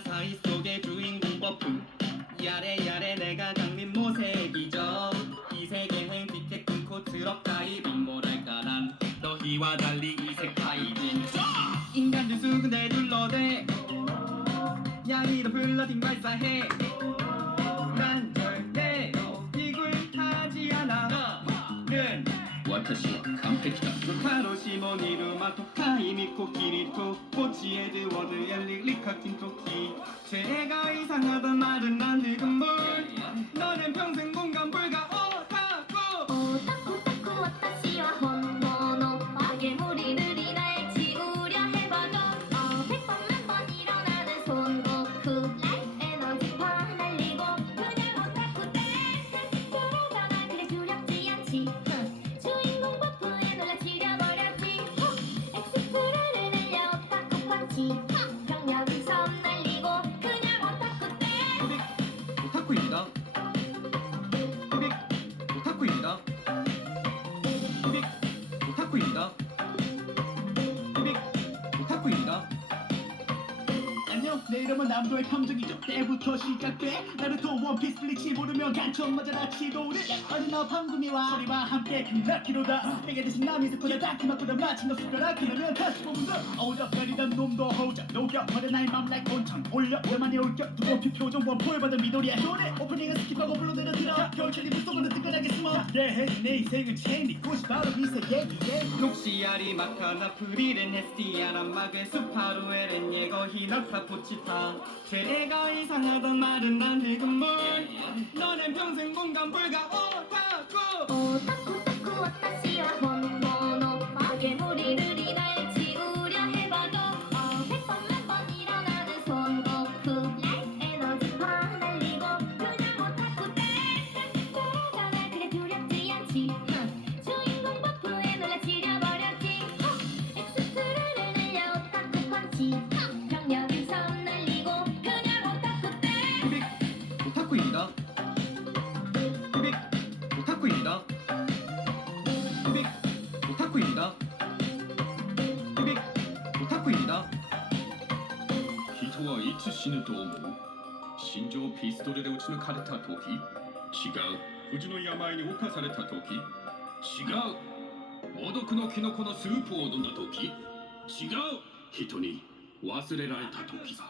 사이 속의 주인공 버프 야래 야래 내가 강민 모색이죠. 이 세계행 뒤태 끊고 트럭다이빙 뭐랄까 난 너희와 달리 이색타이빙 인간 뉴스근데 둘러대. 야이도 블러딩 발사해. 난 절대로 비굴하지 않아. 는 루카로 시모니루 마토카이 미코 키리토 포치에드 워드 엘리 리카틴토 제가 이상하단 말은 난 늙은물 이름은 남도의 탐정이죠. 때부터 시작돼 나루토 원피스 블리치 모르면 간첩 맞아라 치도를 어린어 방금이와 소리와 함께 끝났기로다. 내게 대신 남이 스코다 딱히 맞고다. 마친 거 숟가락 그러면 다시 뽑은 거 어우적거리던 놈도 호자 녹여버려. 나의 맘 like 온천 올려. 오랜만에 올겨. 두꺼피 표정 원포를 받은 미도리야 노래. 오프닝은 스킵하고 불러 내려 들어. 겨울철이 물속으로 뜨끈하게 숨어. 내내 인생은 체인이 꽃이 바로 미세 얘기 녹시아리 마카나 프리렌 헤스티아란 막의 수파루 에렌 예거 히나카 포치파 제가 이상하단 말은 난 늙은물. 너는 평생 공감 불가 오타쿠 オタクいな君オタクいな人はいつ死ぬと思う？心情ピストルで撃ち抜かれた時？違う。藤の病に侵された時？違う。猛毒のキノコのスープを飲んだ時？違う。人に忘れられた時だ